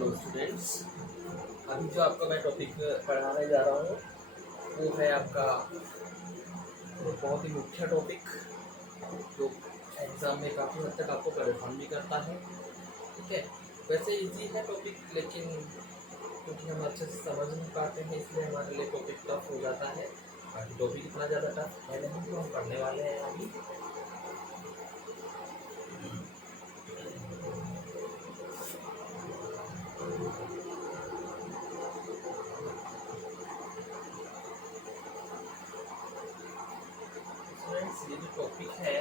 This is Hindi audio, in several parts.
हेलो स्टूडेंट्स, अभी जो आपका मैं टॉपिक पढ़ाने जा रहा हूँ वो है आपका एक बहुत ही मुख्य टॉपिक जो एग्ज़ाम में काफ़ी हद तक आपको परेशान भी करता है। ठीक है, वैसे इजी है टॉपिक, लेकिन क्योंकि हम अच्छे से समझ नहीं पाते हैं इसलिए हमारे लिए टॉपिक टफ हो जाता है। बाकी टॉपिक इतना ज़्यादा टफ है नहीं, जो हम पढ़ने वाले हैं अभी। ये जो टॉपिक है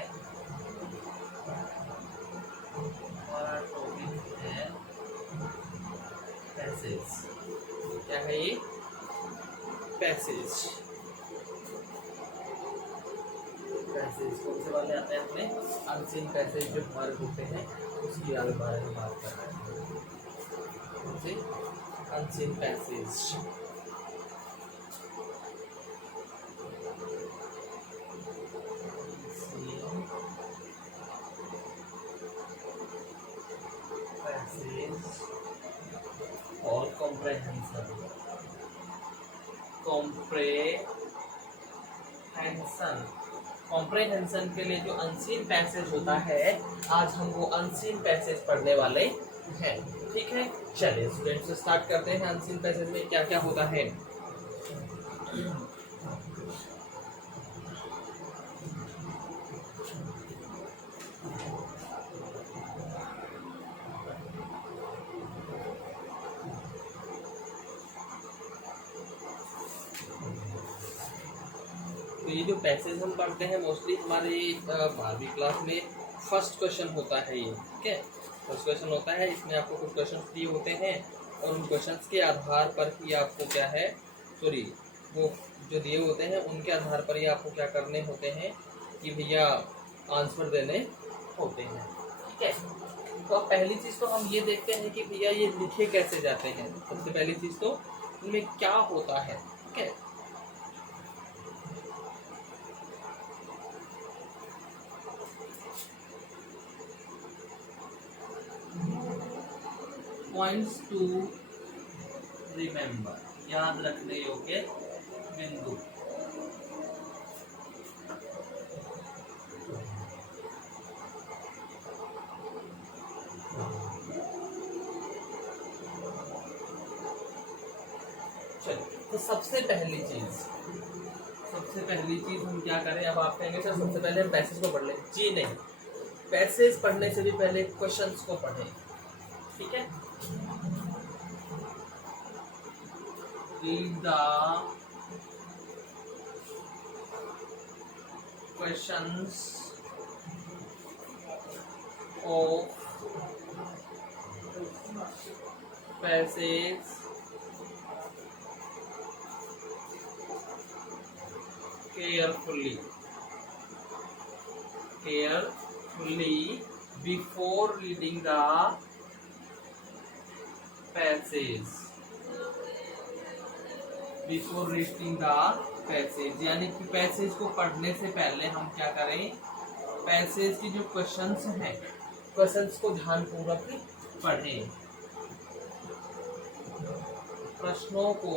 हमारा टॉपिक है पैसेज। क्या है ये? पैसेज। पैसेज कौन से वाले आते हैं? अपने अनसीन पैसेज जो हमारे होते हैं उसकी बारे में बात कर रहे हैं। कौन से? Unseen passage. और कॉम्प्रेहेंशन। कॉम्प्रेहेंशन के लिए जो अनसीन पैसेज होता है, आज हम वो अनसीन पैसेज पढ़ने वाले हैं। ठीक है, चलिए स्टूडेंट्स स्टार्ट करते हैं। अनसीन पैसेज में क्या क्या होता है? तो ये जो पैसेज हम पढ़ते हैं मोस्टली हमारे 12वीं क्लास में फर्स्ट क्वेश्चन होता है ये। ठीक है, फर्स्ट क्वेश्चन होता है, इसमें आपको कुछ क्वेश्चन दिए होते हैं और उन क्वेश्चंस के आधार पर ही आपको क्या है, वो जो दिए होते हैं उनके आधार पर ही आपको क्या करने होते हैं कि भैया आंसर देने होते हैं। ठीक है, तो अब पहली चीज़ तो हम ये देखते हैं कि भैया ये लिखे कैसे जाते हैं। सबसे पहली चीज़ तो इनमें क्या होता है। ठीक है, पॉइंट्स टू रिमेंबर, याद रखने योग्य बिंदु। चलिए, तो सबसे पहली चीज हम क्या करें? अब आप कहेंगे सर सबसे पहले हम पैसेज को पढ़ लें। जी नहीं, पैसेज पढ़ने से भी पहले क्वेश्चंस को पढ़ें। ठीक है, read the questions of passage carefully before reading the passage। यानी कि पैसेज को पढ़ने से पहले हम क्या करें? पैसेज की जो क्वेश्चंस हैं, क्वेश्चंस को ध्यानपूर्वक पढ़ें। प्रश्नों को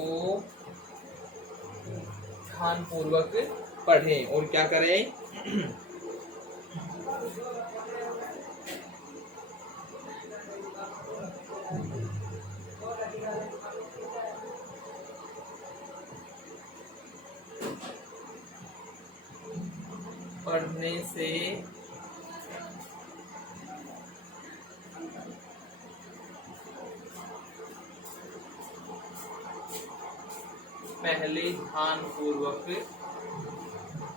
ध्यानपूर्वक पढ़ें और क्या करें? पढ़ने से पहले ध्यानपूर्वक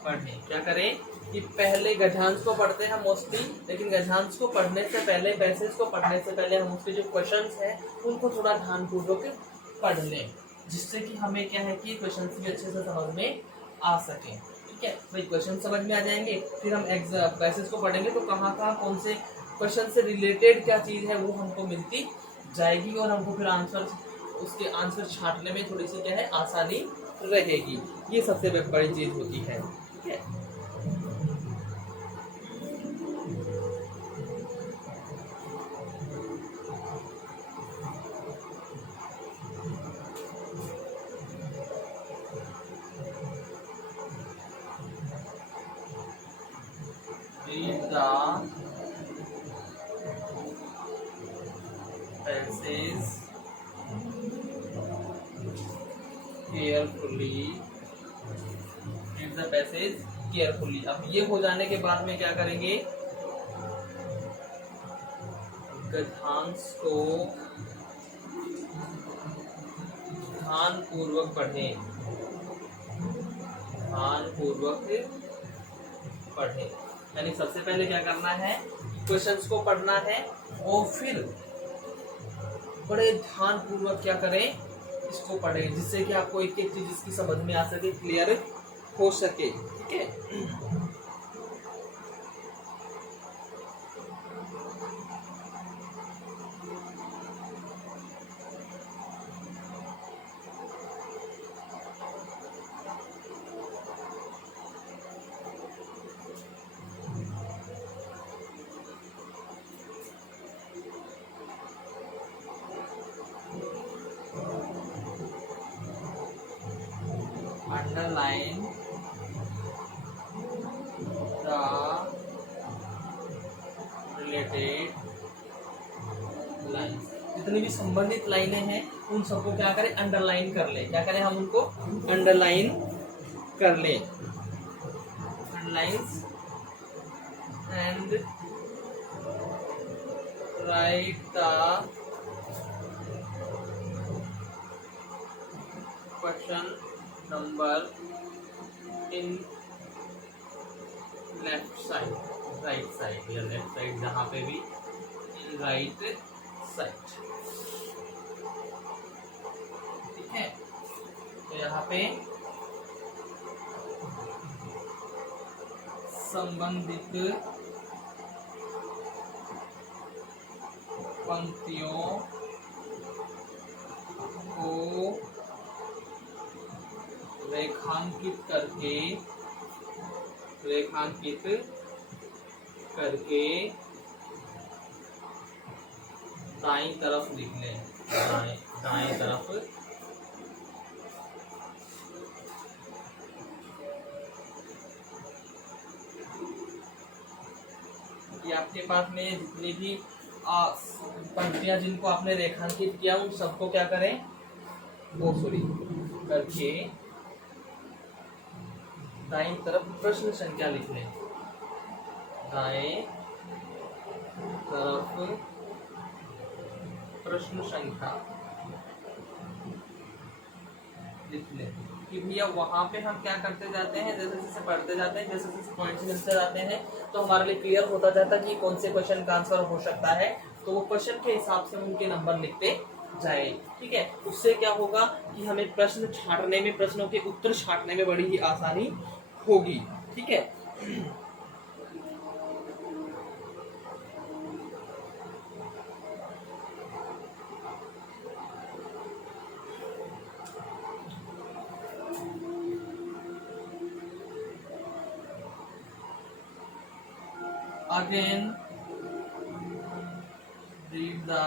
पढ़ें। क्या करें कि पहले गद्यांश को पढ़ते हैं मोस्टली, लेकिन गद्यांश को पढ़ने से पहले, पैसेज को पढ़ने से पहले हम उसके जो क्वेश्चंस हैं उनको थोड़ा ध्यानपूर्वक पढ़ लें, जिससे कि हमें क्या है कि क्वेश्चंस भी अच्छे से समझ में आ सके। ठीक है, भाई क्वेश्चन समझ में आ जाएंगे, फिर हम पैसेज को पढ़ेंगे तो कहाँ कौन से क्वेश्चन से रिलेटेड क्या चीज़ है वो हमको मिलती जाएगी और हमको फिर उसके आंसर छांटने में थोड़ी सी क्या है आसानी रहेगी। ये सबसे बड़ी चीज होती है। ठीक है, passage carefully, read the passage carefully. अब ये हो जाने के बाद में क्या करेंगे, गद्यांश को ध्यान पूर्वक पढ़ें, ध्यान पूर्वक पढ़ें। यानी सबसे पहले क्या करना है, क्वेश्चंस को पढ़ना है और फिर बड़े ध्यान पूर्वक क्या करें, इसको पढ़ें, जिससे कि आपको एक एक चीज इसकी समझ में आ सके, क्लियर हो सके। ठीक है, underline the related lines। जितनी भी संबंधित लाइनें हैं उन सबको क्या करें, अंडरलाइन कर लें। क्या करें, हम उनको अंडरलाइन कर लें। Underlines and right the question number in left side, right side या लेफ्ट साइड, जहाँ पे भी, इन राइट साइड। ठीक है, तो यहाँ पे संबंधित पंक्तियों को रेखांकित करके दाईं तरफ लिख लें, दाईं तरफ ये आपके पास में जितनी भी पंक्तियां जिनको आपने रेखांकित किया उन सबको क्या करें, वो सॉरी करके दाईं तरफ प्रश्न संख्या लिख लें, दाएं तरफ प्रश्न संख्या लिख लें। कि भैया वहां पे हम क्या करते जाते हैं, जैसे जैसे पढ़ते जाते हैं, जैसे जैसे पॉइंट्स मिलते जाते हैं, तो हमारे लिए क्लियर होता जाता है कि कौन से क्वेश्चन का आंसर हो सकता है, तो वो क्वेश्चन के हिसाब से उनके नंबर लिखते जाए। ठीक है, उससे क्या होगा कि हमें प्रश्न छांटने में, प्रश्नों के उत्तर छांटने में बड़ी ही आसानी होगी। ठीक है, again read the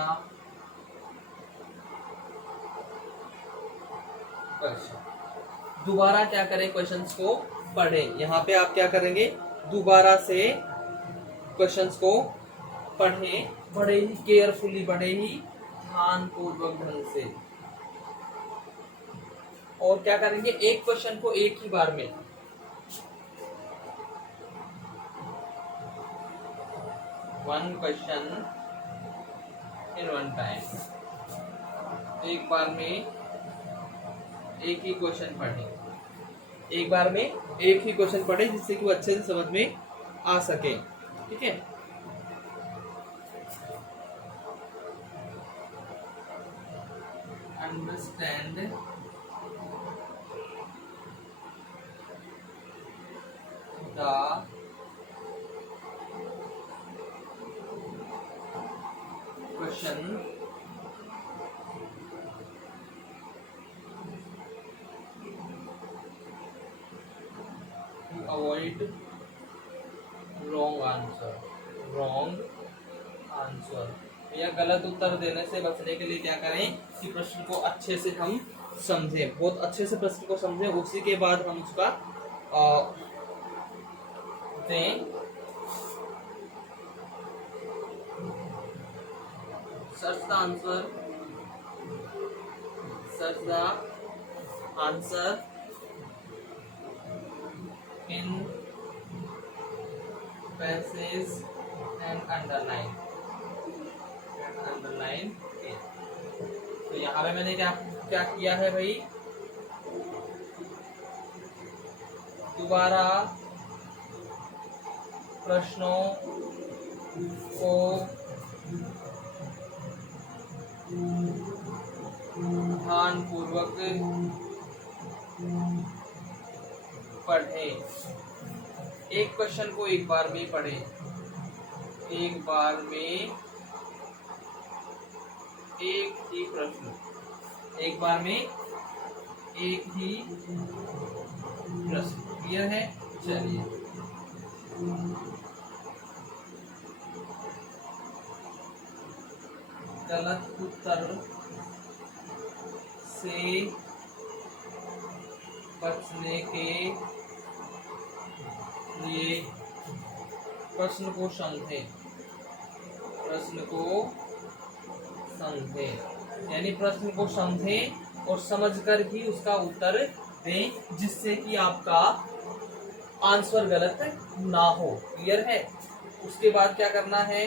question। दोबारा क्या करें, क्वेश्चंस को पढ़ें। यहाँ पे आप क्या करेंगे, दोबारा से क्वेश्चंस को पढ़ें, बड़े ही केयरफुली, बड़े ही ध्यान पूर्वक ढंग से। और क्या करेंगे, एक क्वेश्चन को एक ही बार में, one question in one time, एक बार में एक ही क्वेश्चन पढ़ें, एक बार में एक ही क्वेश्चन पढ़ें, जिससे कि वो अच्छे से समझ में आ सके। ठीक है, understand the question avoid wrong answer या गलत उत्तर देने से बचने के लिए क्या करें कि प्रश्न को अच्छे से हम समझें, बहुत अच्छे से प्रश्न को समझें, उसी के बाद हम उसका दें search the answer, search the answer in passage and underline it. तो यहाँ पे मैंने क्या किया है भाई, दोबारा प्रश्नों को ध्यानपूर्वक पढ़ें। एक क्वेश्चन को एक बार में पढ़ें, एक बार में एक ही प्रश्न, एक बार में एक ही प्रश्न। क्लियर है? चलिए, गलत उत्तर से बचने के लिए प्रश्न को समझें, प्रश्न को समझें, यानी प्रश्न को समझें और समझकर ही उसका उत्तर दें, जिससे कि आपका आंसर गलत ना हो। क्लियर है? उसके बाद क्या करना है,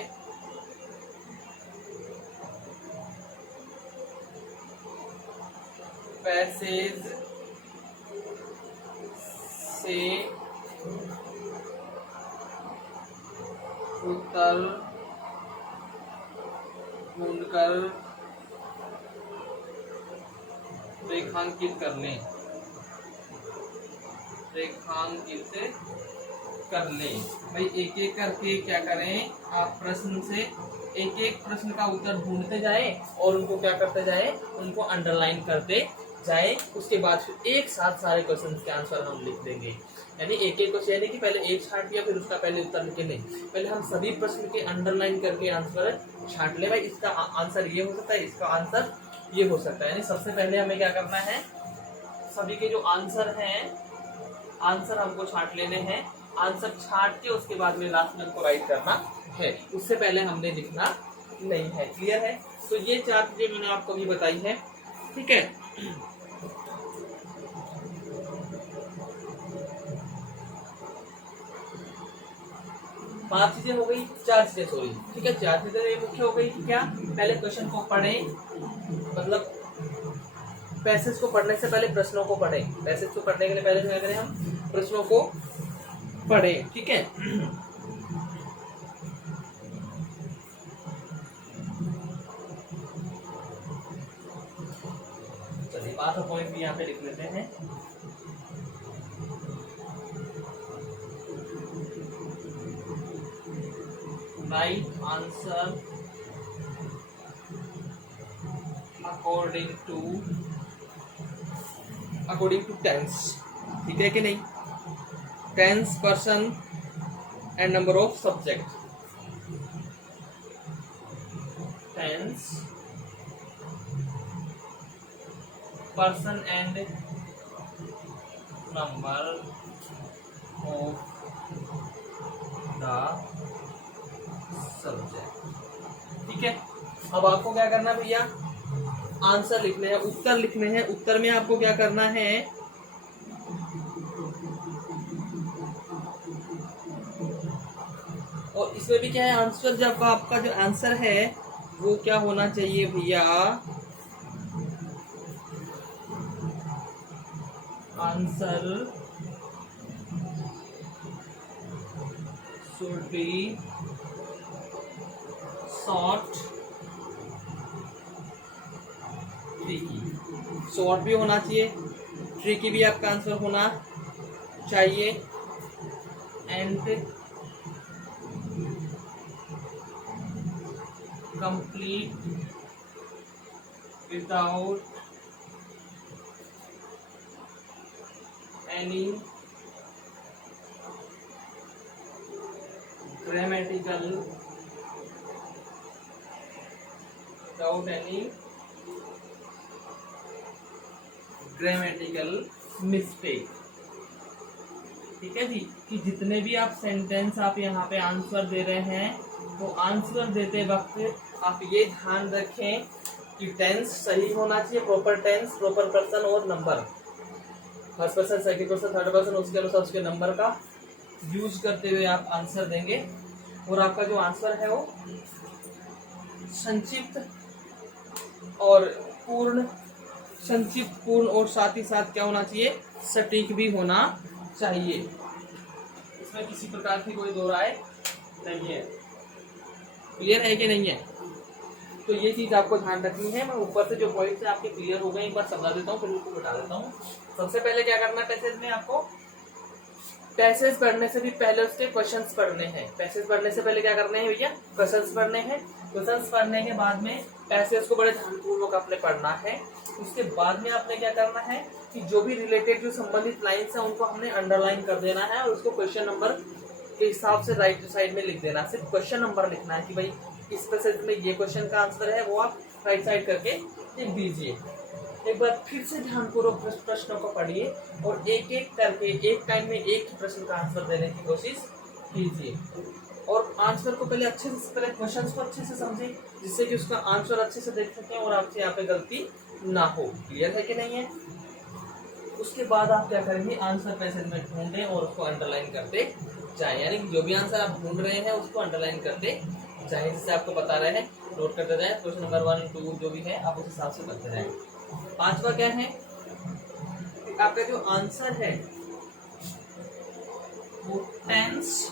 पैसेज से उत्तर ढूंढकर रेखांकित कर लें, रेखांकित कर लें। भाई एक एक करके क्या करें, आप प्रश्न से एक एक प्रश्न का उत्तर ढूंढते जाएं और उनको क्या करते जाएं, उनको अंडरलाइन करते जाएं। उसके बाद फिर एक साथ सारे क्वेश्चन के आंसर हम लिख देंगे। यानी एक एक क्वेश्चन, यानी कि पहले एक छांट दिया फिर उसका पहले उत्तर लिखे नहीं, पहले हम सभी प्रश्न के अंडरलाइन करके आंसर छांट ले। भाई इसका आंसर ये हो सकता है, इसका आंसर ये हो सकता है। यानी सबसे पहले हमें क्या करना है, सभी के जो आंसर हैं, आंसर हमको छांट लेने हैं। आंसर छांट के उसके बाद में लास्ट में हमको राइट करना है, उससे पहले हमने लिखना नहीं है। क्लियर है? तो ये 4 चीजें मैंने आपको भी बताई है। ठीक है, 5 चीजें हो गई, 4 चीजें सॉरी। ठीक है, 4 चीजें मुख्य हो गई। क्या? पहले क्वेश्चन को पढ़ें, मतलब पैसेज को पढ़ने से पहले प्रश्नों को पढ़ें। पैसेज को पढ़ने के लिए पहले क्या करें, हम प्रश्नों को पढ़ें। ठीक है, चलिए 5 पॉइंट भी यहाँ पे लिख लेते हैं। Right answer according to tense. ठीक है कि नहीं? Tense, person and number of subject. Tense, person and number of the subject. ठीक है, अब आपको क्या करना है भैया, आंसर लिखने हैं, उत्तर लिखने हैं। उत्तर में आपको क्या करना है, और इसमें भी क्या है, आंसर जब आपका जो आंसर है वो क्या होना चाहिए भैया, answer should be short, tricky। Short भी होना चाहिए, ट्रिकी भी आपका आंसर होना चाहिए, and complete without any grammatical mistake. ठीक है जी, कि जितने भी आप सेंटेंस आप यहाँ पे आंसर दे रहे हैं तो आंसर देते वक्त आप ये ध्यान रखें कि टेंस सही होना चाहिए, प्रॉपर टेंस, प्रॉपर पर्सन और number, first person, second person, third person, उसके अनुसार उसके नंबर का यूज करते हुए आप आंसर देंगे। और आपका जो आंसर है वो संक्षिप्त और पूर्ण, संक्षिप्त, पूर्ण और साथ ही साथ क्या होना चाहिए, सटीक भी होना चाहिए। इसमें किसी प्रकार की कोई दो राय नहीं है। क्लियर है कि नहीं है? तो ये चीज आपको ध्यान रखनी है। मैं ऊपर से जो पॉइंट्स आपके क्लियर हो गए एक बार समझा देता हूँ, फिर उनको बता देता हूँ। सबसे पहले क्या करना है पैसेज में, आपको पैसेज पढ़ने से भी पहले उसके क्वेश्चंस पढ़ने हैं। पैसेज पढ़ने से पहले क्या करने हैं भैया, क्वेश्चंस पढ़ने हैं। क्वेश्चंस पढ़ने के बाद में पैसेज को बड़े ध्यानपूर्वक आपने पढ़ना है। उसके बाद में आपने क्या करना है कि जो भी रिलेटेड, जो संबंधित लाइन्स हैं उनको हमने अंडरलाइन कर देना है और उसको क्वेश्चन नंबर के हिसाब से राइट साइड में लिख देना। सिर्फ क्वेश्चन नंबर लिखना है कि भाई इस पैसेज में ये क्वेश्चन का आंसर है, वो आप राइट साइड करके लिख दीजिए। एक बार फिर से ध्यानपूर्वक प्रश्नों को पढ़िए और एक एक करके एक टाइम में एक ही प्रश्न का आंसर देने की कोशिश कीजिए। और आंसर को पहले अच्छे से, पहले क्वेश्चन को अच्छे से समझिए, जिससे कि उसका आंसर अच्छे से देख सकें और आपसे यहाँ पे गलती ना हो। क्लियर है कि नहीं है? उसके बाद आप क्या करेंगे, आंसर पैसेज में ढूंढें और उसको अंडरलाइन करते जाएं। यानी जो भी आंसर आप ढूंढ रहे हैं उसको अंडरलाइन करते जाएं, जिससे आपको बता रहे हैं, नोट करते जाएं। क्वेश्चन नंबर 1, 2 जो भी है आप उस हिसाब से करते रहें। पांचवा क्या है, आपका जो आंसर है वो टेंस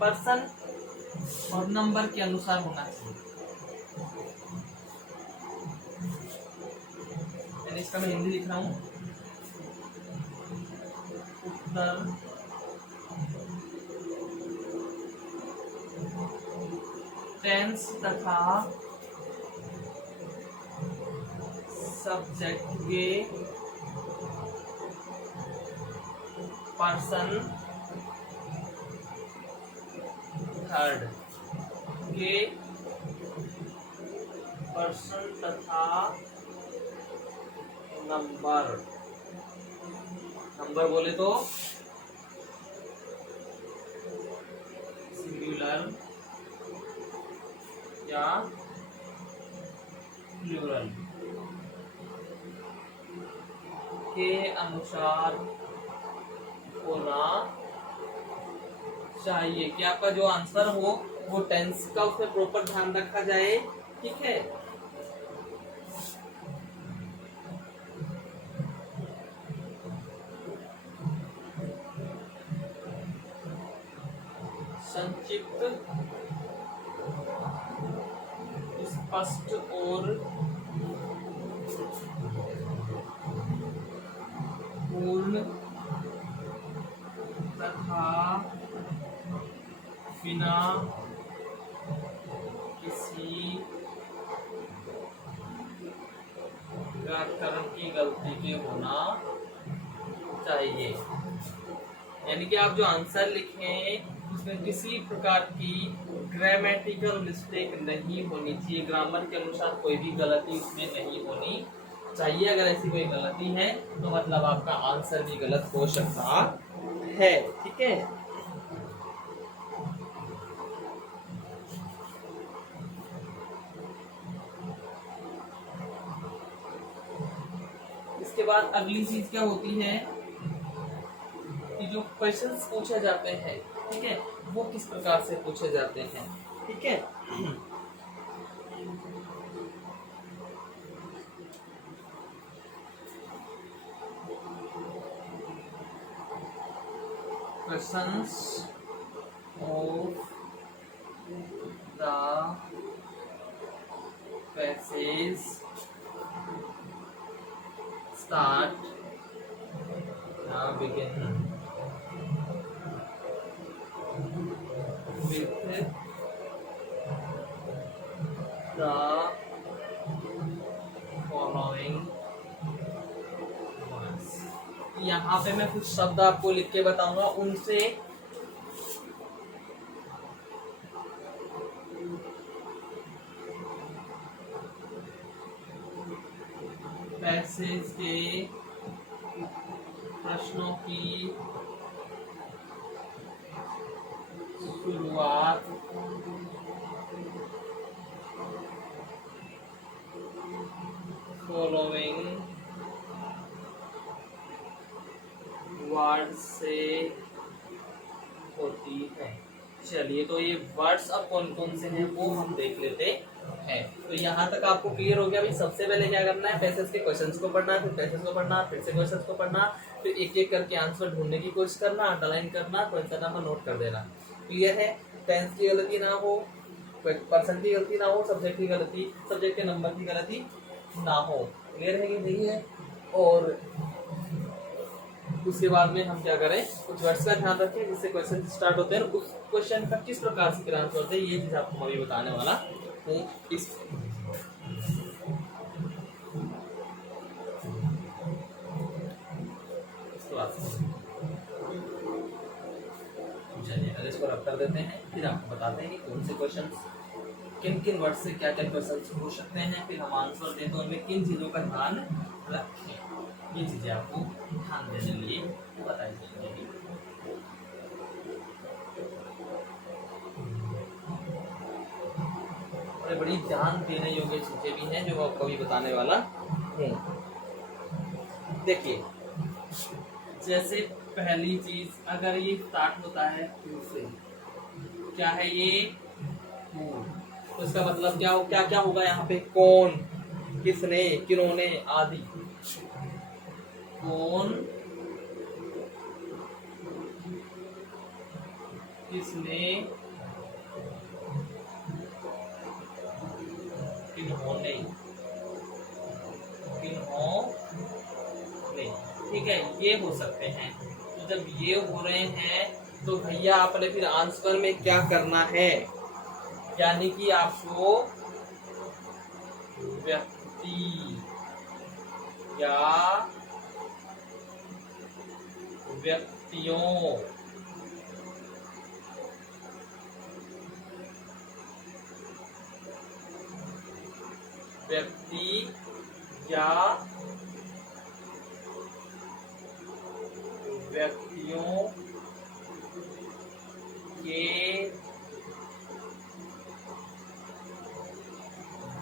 पर्सन और नंबर के अनुसार होना चाहिए। यानी इसका मैं हिंदी लिख रहा हूं, उत्तर टेंस तथा सब्जेक्ट के पर्सन थर्ड के पर्सन तथा नंबर, नंबर बोले तो सिंगुलर या प्लूरल के अनुसार होना चाहिए। कि आपका जो आंसर हो वो टेंस का उसमें प्रॉपर ध्यान रखा जाए। ठीक है, संक्षिप्त, स्पष्ट और पूर्ण तथा बिना किसी व्याकरण की गलती के होना चाहिए। यानी कि आप जो आंसर लिखें उसमें किसी प्रकार की ग्रामेटिकल मिस्टेक नहीं होनी चाहिए, ग्रामर के अनुसार कोई भी गलती उसमें नहीं होनी चाहिए। अगर ऐसी कोई गलती है तो मतलब आपका आंसर भी गलत हो सकता है। ठीक है, इसके बाद अगली चीज क्या होती है कि जो क्वेश्चंस पूछे जाते हैं, ठीक है, वो किस प्रकार से पूछे जाते हैं। ठीक है, questions of the passage start begin with the following words। यहाँ पे मैं कुछ शब्द आपको लिख के बताऊंगा, उनसे पैसेज के प्रश्नों की शुरुआत फॉलोइंग वर्ड से होती है। चलिए, तो ये वर्ड्स अब कौन कौन से हैं वो हम देख लेते हैं। तो यहाँ तक आपको क्लियर हो गया भाई। सबसे पहले क्या करना है, पैसेज के क्वेश्चंस को पढ़ना, फिर पैसेज को पढ़ना, फिर से क्वेश्चंस को पढ़ना, फिर एक एक करके आंसर ढूंढने की कोशिश करना, अंडरलाइन करना, क्वेश्चन नंबर नोट कर देना। क्लियर है? टेंस की गलती ना हो, पर्सन की गलती ना हो, सब्जेक्ट की गलती, सब्जेक्ट के नंबर की गलती ना हो। क्लियर है कि नहीं है? और उसके बाद में हम क्या करें, कुछ वर्ड्स का ध्यान रखें जिससे क्वेश्चन स्टार्ट होते हैं, उस क्वेश्चन का किस प्रकार से आंसर होते हैं, ये चीज आपको मैं अभी बताने वाला हूँ। इस चलिए, अगर इसको रब कर देते हैं, फिर आपको बताते हैं कि कौन से क्वेश्चन किन किन वर्ड से क्या क्या क्वेश्चन हो सकते हैं, फिर हम आंसर दें तो उनमें किन चीजों का ध्यान रखें। ये चीजें आपको ध्यान देने के लिए बताई जाएंगी। और बड़ी ध्यान देने योग्य चीजें भी हैं जो आपको अभी बताने वाला हूँ। देखिए, जैसे पहली चीज, अगर ये स्टार्ट होता है हु से, क्या है ये? हु। तो इसका मतलब क्या क्या क्या होगा यहाँ पे? कौन, किसने, किन्होंने आदि। कौन, किसने, किन्होंने, किन्होंने। ठीक है, ये हो सकते हैं। तो जब ये हो रहे हैं तो भैया आपने फिर आंसर में क्या करना है, यानी कि आपको व्यक्ति या व्यक्तियों व्यक्ति या व्यक्तियों के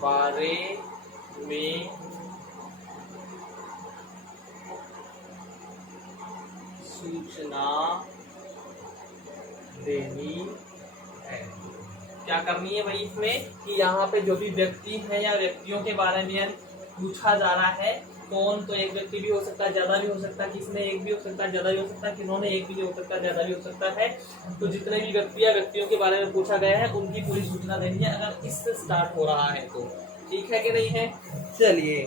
बारे में सूचना देनी है। क्या करनी है भाई इसमें, कि यहाँ पे जो भी व्यक्ति है या व्यक्तियों के बारे में पूछा जा रहा है, कौन तो एक व्यक्ति भी हो सकता है, ज्यादा भी हो सकता है, किसने एक भी हो सकता है, ज्यादा भी हो सकता है, किन्होंने एक भी हो सकता है, ज्यादा भी हो सकता है। तो जितने भी व्यक्ति या व्यक्तियों के बारे में पूछा गया है उनकी पूरी सूचना देनी है, अगर इससे स्टार्ट हो रहा है तो। ठीक है कि नहीं है? चलिए,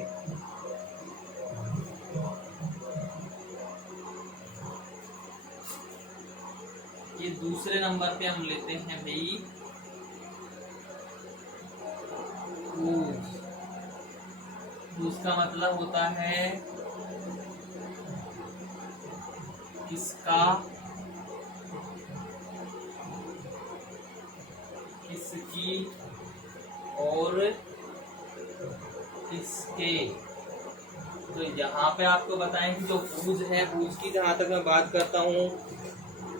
ये दूसरे नंबर पे हम लेते हैं भाई उसका मतलब होता है किसका, किसकी और किसके। तो यहाँ पे आपको बताएं कि जो पूज है, पूज की जहां तक मैं बात करता हूँ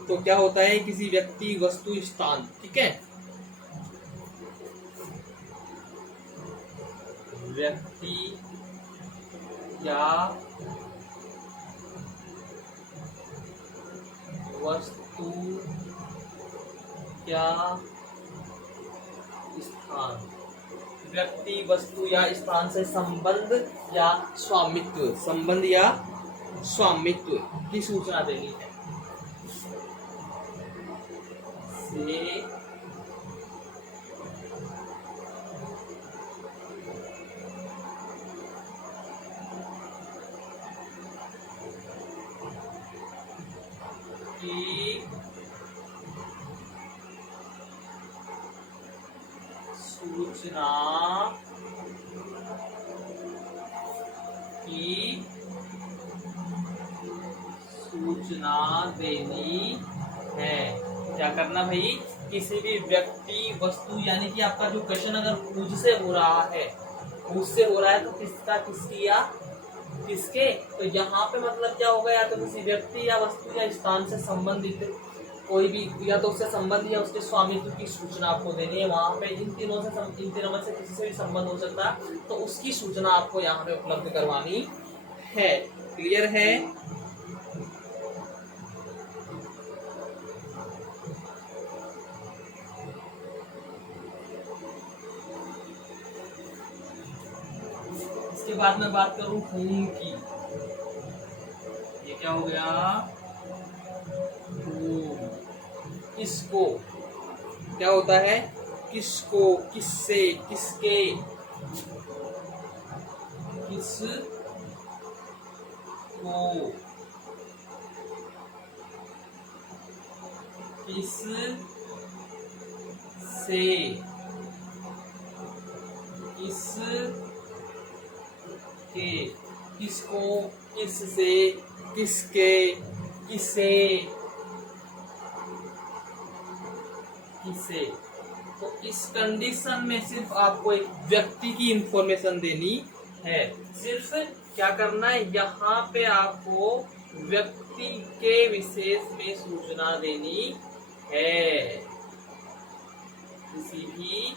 तो क्या होता है, किसी व्यक्ति, वस्तु, स्थान। ठीक है, व्यक्ति या वस्तु या स्थान। व्यक्ति, वस्तु या स्थान से संबंध या स्वामित्व, संबंध या स्वामित्व की सूचना देनी है। से की सूचना देनी है। क्या करना भाई, किसी भी व्यक्ति, वस्तु, यानी कि आपका जो क्वेश्चन अगर पूज से हो रहा है, पूज से हो रहा है तो किसका, किसकी या किसके, तो यहाँ पे मतलब क्या होगा, या तो किसी व्यक्ति या वस्तु या स्थान से संबंधित कोई भी, या तो उससे संबंध या उसके स्वामित्व की सूचना आपको देनी है। वहां पे इन तीनों में से किसी से भी संबंध हो सकता है, तो उसकी सूचना आपको यहाँ पे उपलब्ध करवानी है। क्लियर है? इसके बाद मैं बात करूं whom की। ये क्या हो गया? whom, किसको। क्या होता है? किसको, किससे, किसके, किसको, किस से, किस के, किसको, किससे, किसके, किसे, किसे। तो इस कंडीशन में सिर्फ आपको एक व्यक्ति की इंफॉर्मेशन देनी है। सिर्फ क्या करना है, यहाँ पे आपको व्यक्ति के विशेष में सूचना देनी है। किसी भी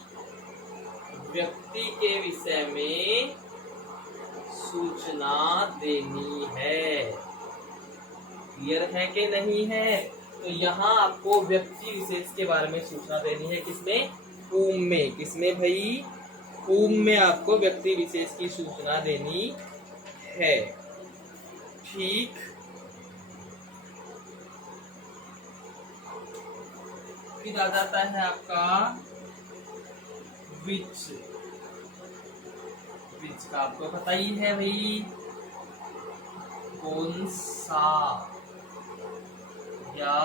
व्यक्ति के विषय में सूचना देनी है। क्लियर है कि नहीं है? तो यहाँ आपको व्यक्ति विशेष के बारे में सूचना देनी है। किसमें? whom में। किसमें भाई? whom में आपको व्यक्ति विशेष की सूचना देनी है। ठीक। फिर आ जाता है आपका which। which का आपको पता ही है भाई, कौन सा या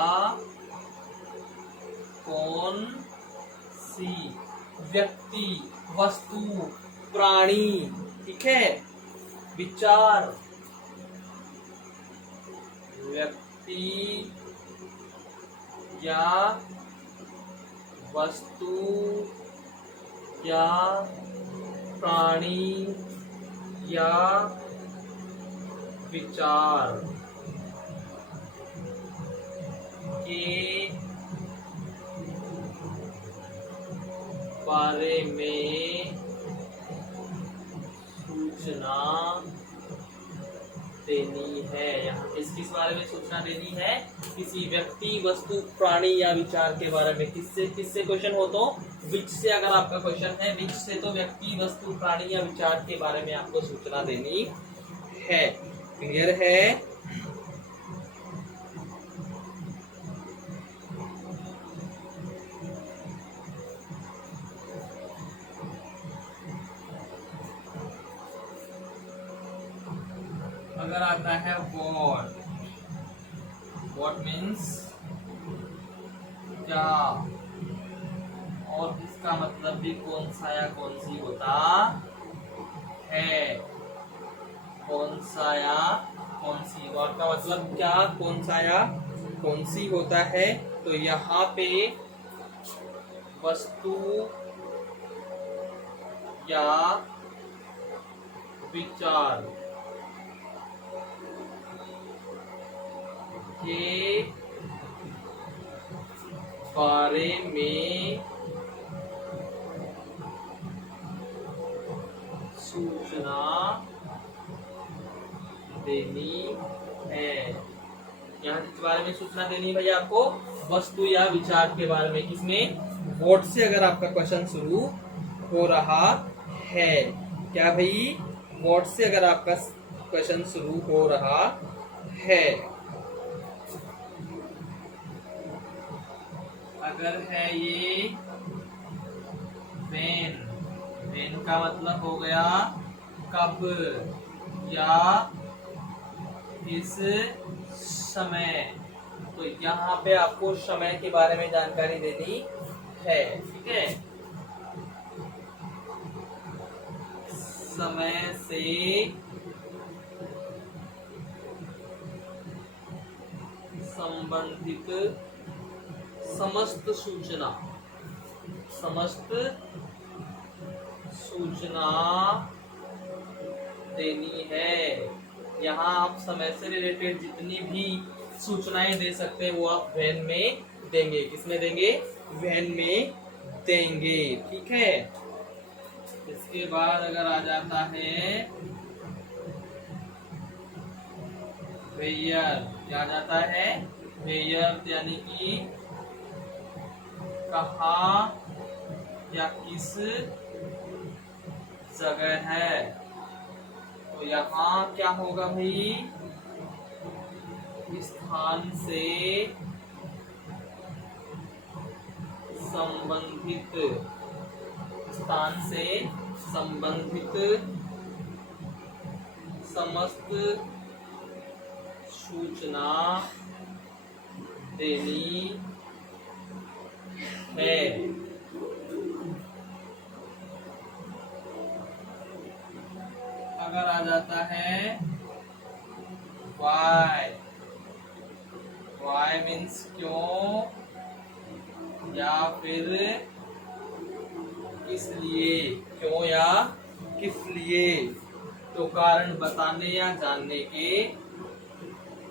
कौन सी, व्यक्ति, वस्तु, प्राणी, ठीक है, विचार, व्यक्ति या वस्तु या प्राणी या विचार के बारे में सूचना देनी है। यहाँ किस बारे में सूचना देनी है? किसी व्यक्ति, वस्तु, प्राणी या विचार के बारे में। किससे क्वेश्चन हो तो विच से। अगर आपका क्वेश्चन है विच से, तो व्यक्ति, वस्तु, प्राणी या विचार के बारे में आपको सूचना देनी है। क्लियर है? अगर आता है what means क्या, और इसका मतलब भी कौन सा या कौन सी होता है। कौन सा या कौन सी, और का मतलब क्या, कौन सा या कौन सी होता है। तो यहाँ पे वस्तु या विचार के बारे में सूचना देनी है। यहाँ किस बारे में सूचना देनी है भाई आपको? वस्तु या विचार के बारे में। किसमें? वोट से अगर आपका क्वेश्चन शुरू हो रहा है। क्या भाई? वोट से अगर आपका क्वेश्चन शुरू हो रहा है। अगर है ये when का मतलब हो गया कब या इस समय। तो यहाँ पे आपको समय के बारे में जानकारी देनी है। ठीक है, समय से संबंधित समस्त सूचना देनी है। यहाँ आप समय से रिलेटेड जितनी भी सूचनाएं दे सकते हैं वो आप व्हेन में देंगे। किसमें देंगे? व्हेन में देंगे। ठीक है। इसके बाद अगर आ जाता है वेयर, क्या आ जाता है? वेयर यानी कि कहाँ या किस जगह है। तो यहाँ क्या होगा भाई? स्थान से संबंधित, स्थान से संबंधित समस्त सूचना देनी है। अगर आ जाता है वाई, वाई मीन्स क्यों या फिर किस लिए, क्यों या किस लिए, तो कारण बताने या जानने के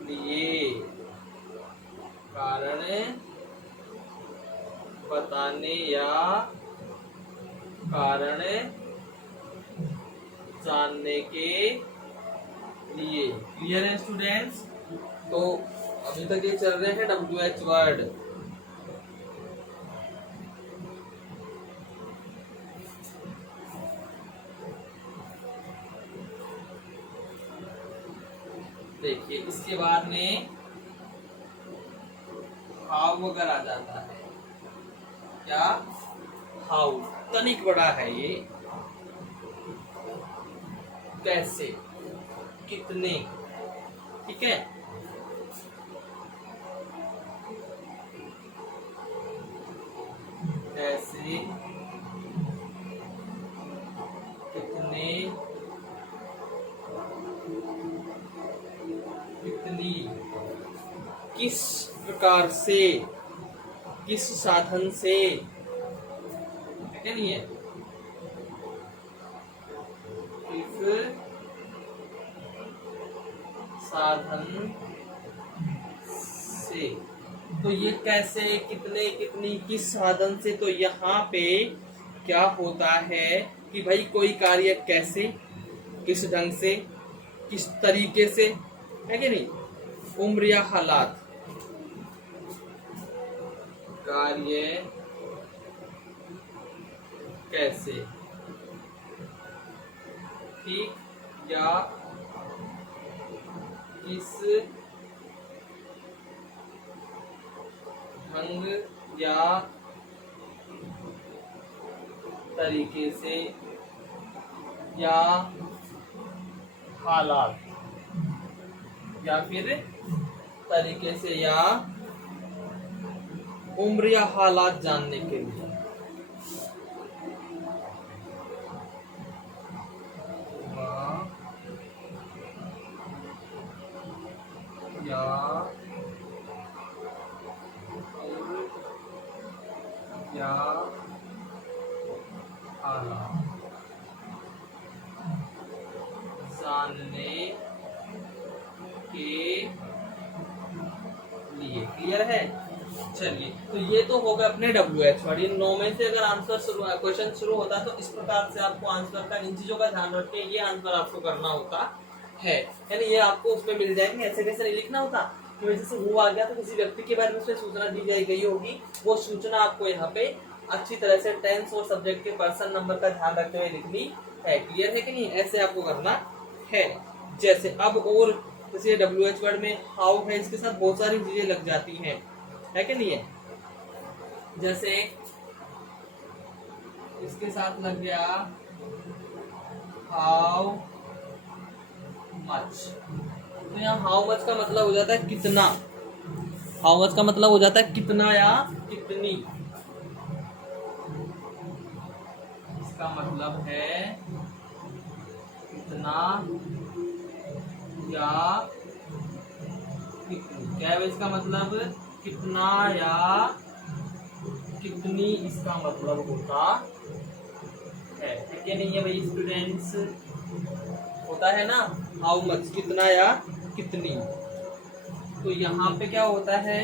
लिए, कारण बताने या कारण जानने के लिए। क्लियर है स्टूडेंट्स? तो अभी तक ये चल रहे हैं WH वर्ड। देखिए इसके बाद में हाउ अगर आ जाता है, क्या? हाउ तनिक बड़ा है ये। कैसे, कितने, ठीक है। कैसे, कितने, कितनी, किस प्रकार से, किस साधन से, है क्या नहीं है? किस साधन से। तो ये कैसे, कितने, कितनी, किस साधन से, तो यहाँ पे क्या होता है कि भाई कोई कार्य कैसे, किस ढंग से, किस तरीके से, है कि नहीं? उम्र या हालात, कार्य कैसे, ठीक, या किस ढंग या तरीके से, या हालात, या फिर तरीके से, या उम्र या हालात जानने के लिए। या उम्र या हालात जानने के लिए। क्लियर है? चलिए, तो ये तो होगा अपने WH वर्ड। इन 9 में से अगर आंसर शुरू, क्वेश्चन शुरू होता है तो इस प्रकार से आपको आंसर का, इन चीजों का ध्यान रख के ये आंसर आपको करना होता है। यानी ये आपको उसमें मिल जाएंगे। ऐसे कैसे नहीं लिखना होता कि जैसे वो आ गया तो किसी व्यक्ति के बारे में उसमें सूचना दी गई होगी, वो सूचना आपको यहाँ पे अच्छी तरह से टेंस और सब्जेक्ट के पर्सन नंबर का ध्यान रखते हुए लिखनी है। क्लियर है कि नहीं? ऐसे आपको करना है। जैसे अब और जैसे WH वर्ड में हाउ है, इसके साथ बहुत सारी चीजें लग जाती हैं, है कि नहीं है? जैसे इसके साथ लग गया हाउ मच। तो यहाँ हाउ मच का मतलब हो जाता है कितना। हाउ मच का मतलब हो जाता है कितना या कितनी। इसका मतलब है कितना या कितनी। क्या है इसका मतलब? कितना या कितनी इसका मतलब होता है कि नहीं है भाई स्टूडेंट्स? होता है ना, हाउ मच, कितना या कितनी। तो यहाँ पे क्या होता है,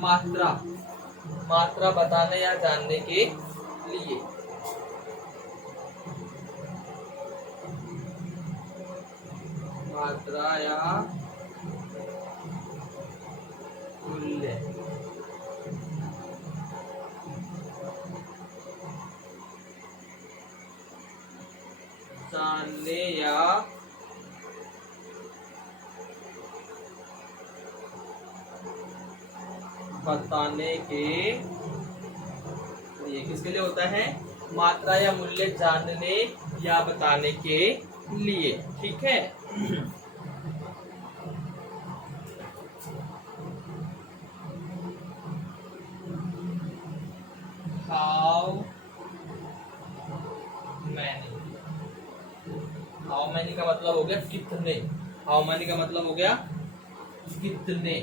मात्रा, मात्रा बताने या जानने के लिए। मात्रा या मूल्य, जानने या बताने के लिए। किसके लिए होता है, मात्रा या मूल्य जानने या बताने के लिए, ठीक है। हाउ मैनी, हाउ मैनी का मतलब हो गया कितने, हाउ मैनी का मतलब हो गया कितने,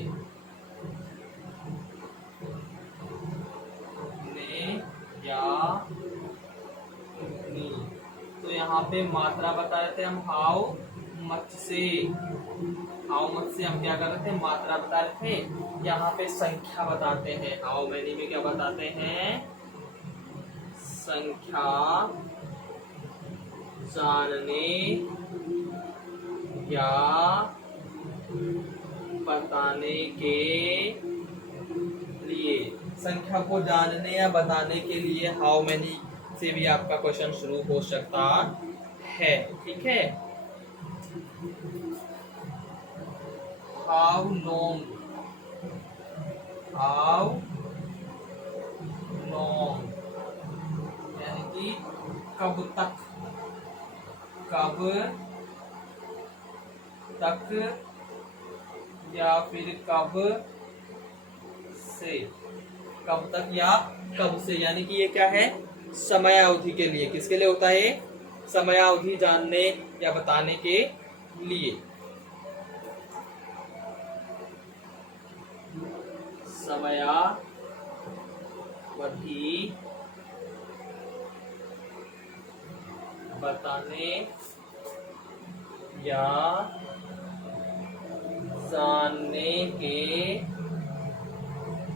या कितनी। तो यहाँ पे मात्रा बता रहे थे हम हाउ मच से, हाउ मच से हम क्या कर रहे थे, मात्रा बता रहे थे। यहाँ पे संख्या बताते हैं, हाउ मैनी में क्या बताते हैं, संख्या जानने या बताने के लिए। संख्या को जानने या बताने के लिए हाउ मैनी से भी आपका क्वेश्चन शुरू हो सकता है, ठीक है। हाउ लॉन्ग, हाउ लॉन्ग यानी कि कब तक, कब तक या फिर कब से, कब तक या कब से, यानी कि ये क्या है, समय अवधि के लिए। किसके लिए होता है, समय अवधि जानने या बताने के लिए। समयावधि बताने या जानने के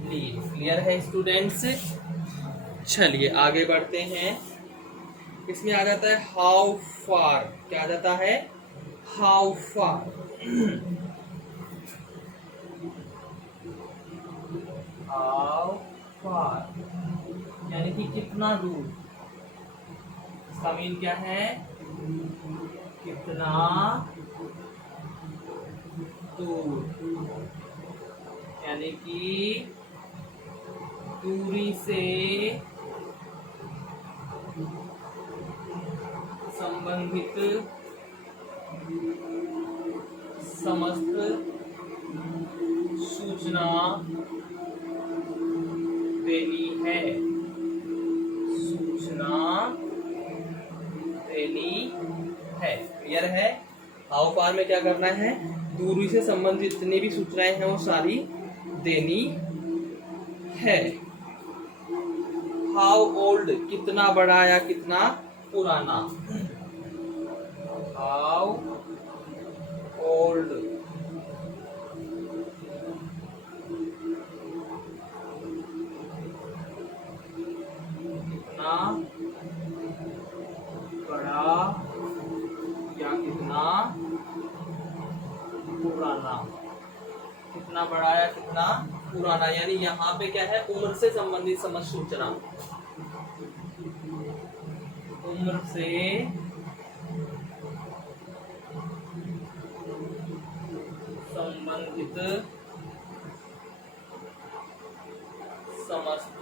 लिए। क्लियर है स्टूडेंट्स? चलिए आगे बढ़ते हैं। इसमें आ जाता है हाउ फार। क्या आ जाता है, हाउ फार। हाउ फार यानी कि कितना दूर। इसका मीन क्या है, कितना दूर, यानी कि दूरी से संबंधित समस्त सूचना देनी है, सूचना देनी है। क्लियर है? हाउ फार में क्या करना है, दूरी से संबंधित जितनी भी सूचनाएं हैं वो सारी देनी है। हाउ ओल्ड, कितना बड़ा या कितना पुराना। हाउ ओल्ड, कितना बड़ा या कितना पुराना। कितना बड़ा या कितना पुराना यानी यहाँ पे क्या है, उम्र से संबंधित समस्त सूचना। उम्र से संबंधित समस्त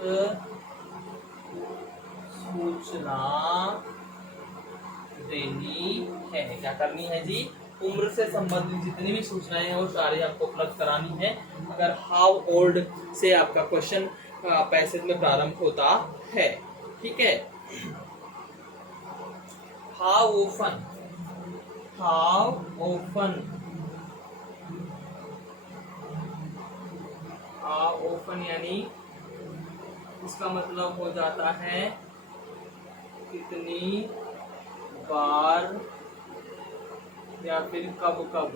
सूचना देनी है। क्या करनी है जी, उम्र से संबंधित जितनी भी सूचनाएं हैं वो सारी आपको उपलब्ध करानी है। अगर हाउ ओल्ड से आपका क्वेश्चन पैसेज में प्रारंभ होता है, ठीक है। How often, how often, how often यानी इसका मतलब हो जाता है कितनी बार या फिर कब कब,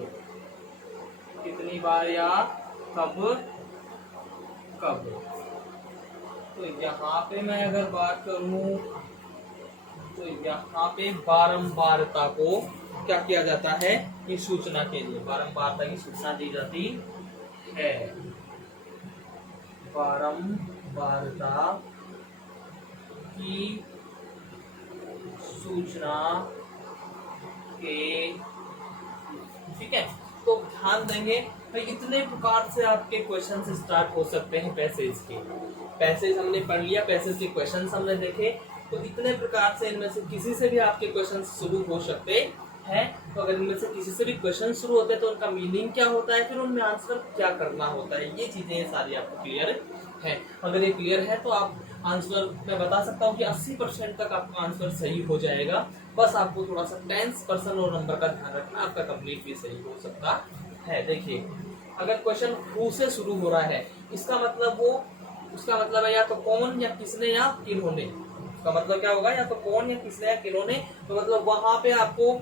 कितनी बार या कब कब। तो यहाँ पे मैं अगर बात करूं तो यहाँ पे बारंबारता को क्या किया जाता है, कि सूचना के लिए बारंबारता की सूचना दी जाती है। बारंबारता की सूचना के, ठीक है। तो ध्यान देंगे भाई, इतने प्रकार से आपके क्वेश्चन स्टार्ट हो सकते हैं पैसेज के। पैसेज हमने पढ़ लिया, पैसेज के क्वेश्चन हमने देखे, तो इतने प्रकार से इनमें से किसी से भी आपके क्वेश्चन शुरू हो सकते हैं। तो अगर इनमें से किसी से भी क्वेश्चन शुरू होते हैं तो उनका मीनिंग क्या होता है, फिर उनमें आंसर क्या करना होता है, ये चीजें सारी आपको क्लियर है। अगर ये क्लियर है तो आप आंसर, मैं बता सकता हूँ कि 80% तक आपका आंसर सही हो जाएगा। बस आपको थोड़ा सा 10% और नंबर का ध्यान रखना, आपका कंप्लीट भी सही हो सकता है। देखिए, अगर क्वेश्चन हु से शुरू हो रहा है, इसका मतलब उसका मतलब है या तो कौन या किसने या किन्होंने। उसका मतलब क्या होगा, या तो कौन या किसने या किन्होंने। तो मतलब वहां पे आपको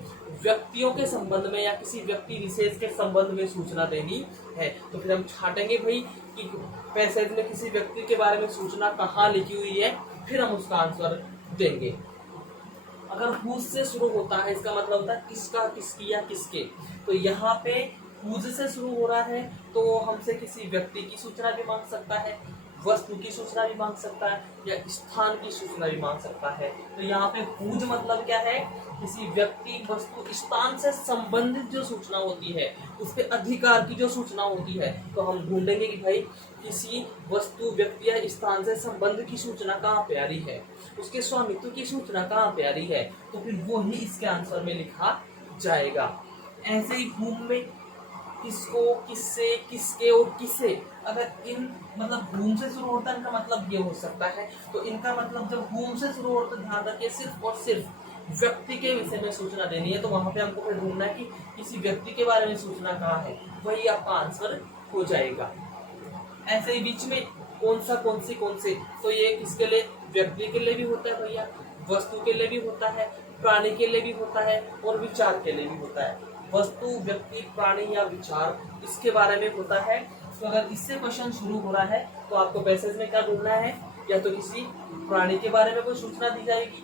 व्यक्तियों के संबंध में या किसी व्यक्ति विशेष के संबंध में सूचना देनी है। तो फिर हम छाटेंगे भाई कि पैसेज में किसी व्यक्ति के बारे में सूचना कहाँ लिखी हुई है, फिर हम उसका आंसर देंगे। अगर हु से शुरू होता है, इसका मतलब होता है किसका, किसकी या किसके। तो यहाँ पे हुज से शुरू हो रहा है तो हमसे किसी व्यक्ति की सूचना भी मांग सकता है, वस्तु की सूचना भी मांग सकता है, या स्थान की सूचना भी मांग सकता है। तो यहाँ पे हुज मतलब क्या है, किसी व्यक्ति, वस्तु, स्थान से संबंधित जो सूचना होती है, उसके अधिकार की जो सूचना होती है। तो हम ढूंढेंगे कि भाई किसी वस्तु, व्यक्ति या स्थान से संबंध की सूचना कहाँ पे आ रही है, उसके स्वामित्व की सूचना कहाँ पे आ रही है, तो फिर वो ही इसके आंसर में लिखा जाएगा। ऐसे ही हुम में किसको, किससे, किसके और किसे। अगर इन मतलब हुम से शुरू होता है, इनका मतलब ये हो सकता है। तो इनका मतलब जब हुम से शुरू होता है, ध्यान रखिए, सिर्फ और सिर्फ व्यक्ति के विषय में सूचना देनी है। तो वहां पे हमको फिर ढूंढना है कि किसी व्यक्ति के बारे में सूचना कहाँ है, वही आपका आंसर हो जाएगा। ऐसे ही बीच में कौन सा, कौन से, तो ये किसके लिए, व्यक्ति के लिए भी होता है भैया, वस्तु के लिए भी होता है, प्राणी के लिए भी होता है, और विचार के लिए भी होता है। वस्तु, व्यक्ति, प्राणी या विचार, इसके बारे में होता है। तो अगर इससे क्वेश्चन शुरू हो रहा है तो आपको पैसेज में क्या ढूंढना है, या तो किसी प्राणी के बारे में कोई सूचना दी जाएगी,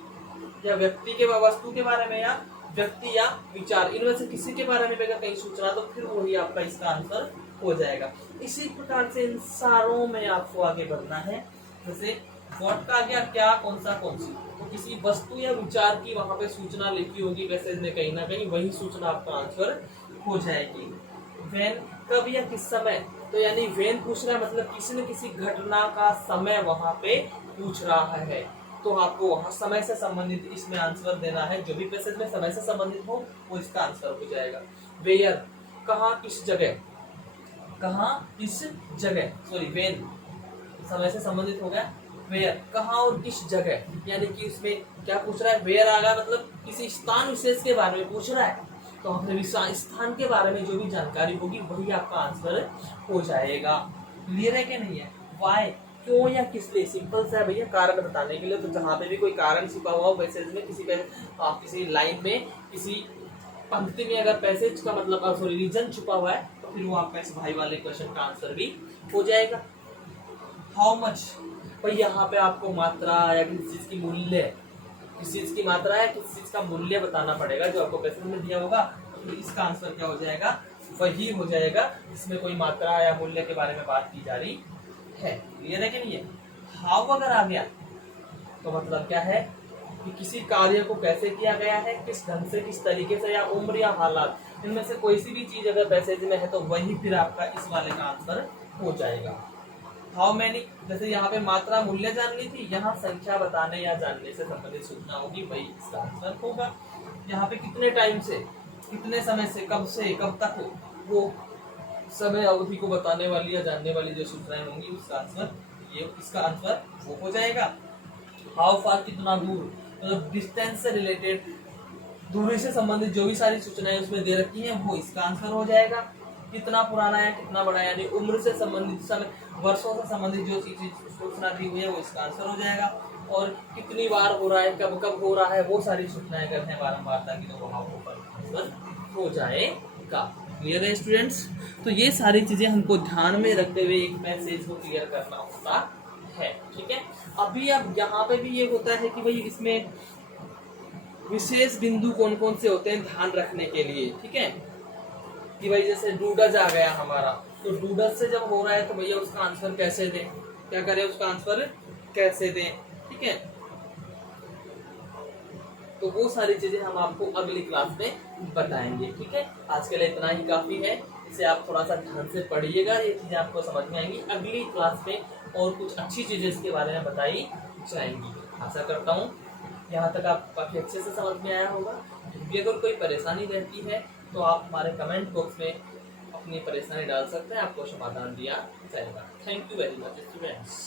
या व्यक्ति के, वस्तु के बारे में, या व्यक्ति या विचार, इनमें से किसी के बारे में अगर कहीं सूचना, तो फिर वही आपका इसका आंसर हो जाएगा। इसी प्रकार से इन सारों में आपको आगे बढ़ना है। जैसे व्हाट का गया, क्या, कौन सा, कौन सी, तो किसी वस्तु या विचार की वहां पे सूचना लिखी होगी पैसेज में कहीं ना कहीं, वही सूचना आपका आंसर हो जाएगी। व्हेन, कब या किस समय, तो यानी व्हेन पूछ रहा है मतलब किसी न किसी घटना का समय वहां पे पूछ रहा है, तो आपको वहां समय से संबंधित इसमें आंसर देना है। जो भी पैसेज में समय से संबंधित हो वो इसका आंसर हो जाएगा। वेयर, कहाँ, किस जगह, कहाँ, किस जगह, सॉरी वेन समय से संबंधित हो गया। वेयर, कहाँ और किस जगह, यानी कि उसमें क्या पूछ रहा है, वेयर आ गया मतलब किसी स्थान विशेष के बारे में पूछ रहा है। तो हमने स्थान के बारे में जो भी जानकारी होगी वही आपका आंसर हो जाएगा। क्लियर है कि नहीं है। वाई, क्यों या किस लिए, सिंपल सा है भैया, कारण बताने के लिए। तो जहाँ पे भी कोई कारण छिपा हुआ हो पैसेज में, किसी लाइन में, किसी पंक्ति में अगर पैसेज का मतलब सॉरी रीजन छुपा हुआ है, तो फिर वो आपका इस भाई वाले क्वेश्चन का आंसर भी हो जाएगा। हाउ मच, भाई यहाँ पे आपको मात्रा या किसी चीज की मूल्य, किसी चीज की मात्रा या किसी चीज का मूल्य बताना पड़ेगा जो आपको पैसेज में दिया होगा। तो इसका आंसर क्या हो जाएगा, वही हो जाएगा इसमें कोई मात्रा या मूल्य के बारे में बात की जा रही है। क्लियर है कि नहीं है। हाउ अगर आ गया तो मतलब क्या है कि किसी कार्य को कैसे किया गया है, किस ढंग से, किस तरीके से, या उम्र या हालात, इनमें से कोई सी भी चीज अगर पैसेज में है तो वही फिर आपका इस वाले का आंसर हो जाएगा। हाउ मैनी, जैसे यहाँ पे मात्रा मूल्य जाननी थी, यहाँ संख्या बताने या जानने से संबंधित सूचना होगी, वही इसका आंसर होगा। यहाँ पे कितने टाइम से, कितने समय से, कब से कब तक, वो समय अवधि को बताने वाली या जानने वाली जो सूचनाएं होंगी उसका आंसर, ये इसका आंसर वो हो जाएगा। हाउ फार, कितना दूर, मतलब डिस्टेंस से रिलेटेड, दूरी से संबंधित जो भी सारी सूचनाएं उसमें दे रखी हैं वो इसका आंसर हो जाएगा। कितना पुराना है, कितना बड़ा है, यानी उम्र से संबंधित, समय, वर्षों से संबंधित जो चीज सूचना दी हुई है वो इसका आंसर हो जाएगा। और कितनी बार हो रहा है, कब कब हो रहा है, वो सारी सूचनाएं अगर हैं बारंबारता की, तो वो हाउ पर आंसर हो जाएगा। क्लियर है स्टूडेंट्स? तो ये सारी चीजें हमको ध्यान में रखते हुए एक मैसेज को क्लियर करना होता है। ठीक है, अभी अब यहाँ पे भी ये होता है कि भाई इसमें विशेष बिंदु कौन कौन से होते हैं ध्यान रखने के लिए। ठीक है, कि भाई जैसे डूडज आ गया हमारा, तो डूडज से जब हो रहा है तो भैया उसका आंसर कैसे दें, क्या करें, उसका आंसर कैसे दें। ठीक है, तो वो सारी चीजें हम आपको अगली क्लास में बताएंगे। ठीक है, आज के लिए इतना ही काफी है, इसे आप थोड़ा सा ध्यान से पढ़िएगा, ये चीजें आपको समझ में आएंगी। अगली क्लास में और कुछ अच्छी चीजें इसके बारे में बताई जाएंगी। आशा करता हूँ यहाँ तक आप काफी अच्छे से समझ में आया होगा। भी अगर कोई परेशानी रहती है तो आप हमारे कमेंट बॉक्स में अपनी परेशानी डाल सकते हैं, आपको समाधान दिया जाएगा। Thank you very much students.